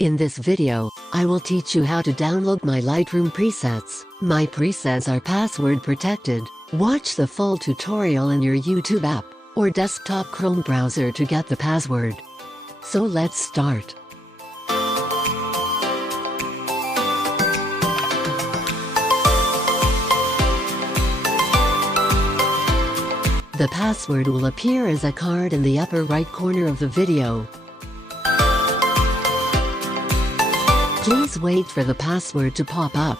In this video, I will teach you how to download my Lightroom presets. My presets are password protected. Watch the full tutorial in your YouTube app or desktop Chrome browser to get the password. So let's start. The password will appear as a card in the upper right corner of the video. Please wait for the password to pop up.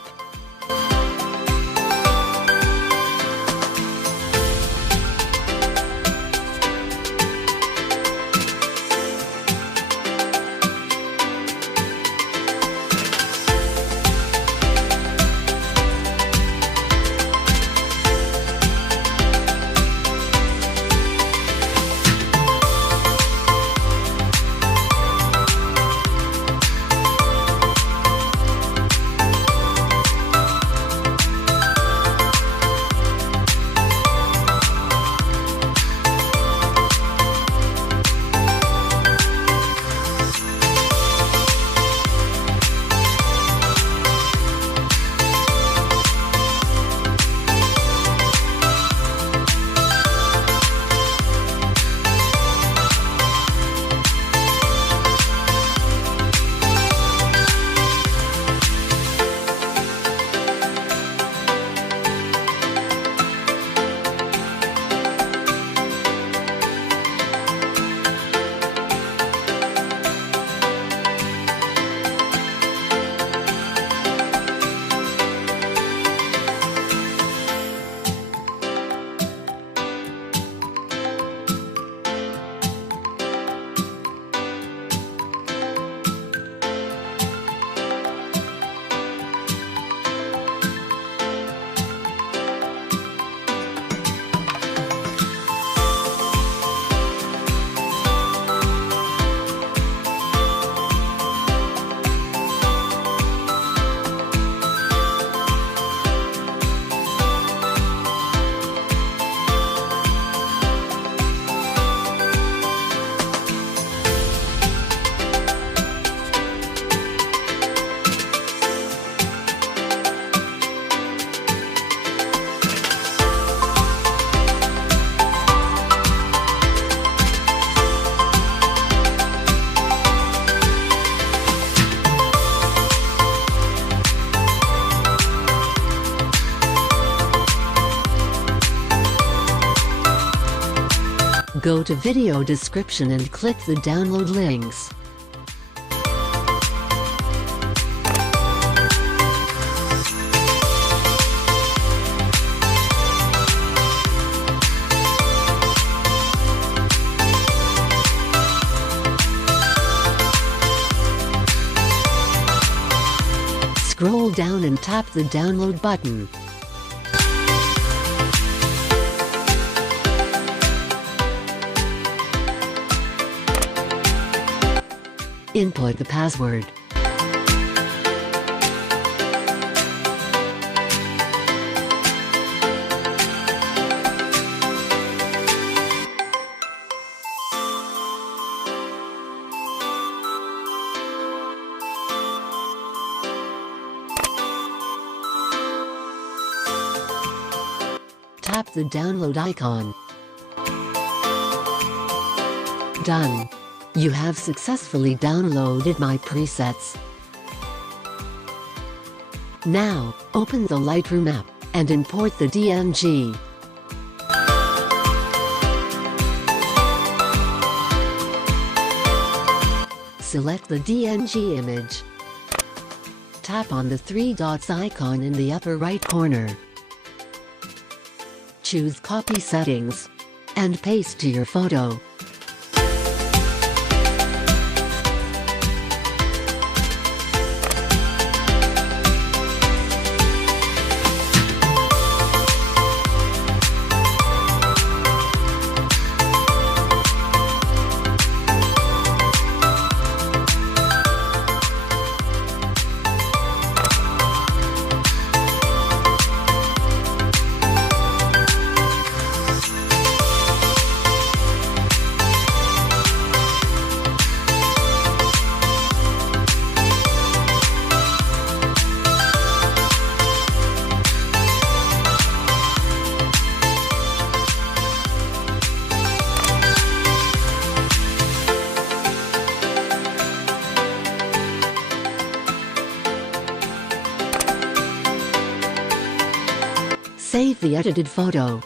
Go to video description and click the download links. Scroll down and tap the download button. Input the password. Tap the download icon. Done. You have successfully downloaded my presets. Now, open the Lightroom app and import the DNG. Select the DNG image. Tap on the three dots icon in the upper right corner. Choose Copy Settings and paste to your photo. Save the edited photo.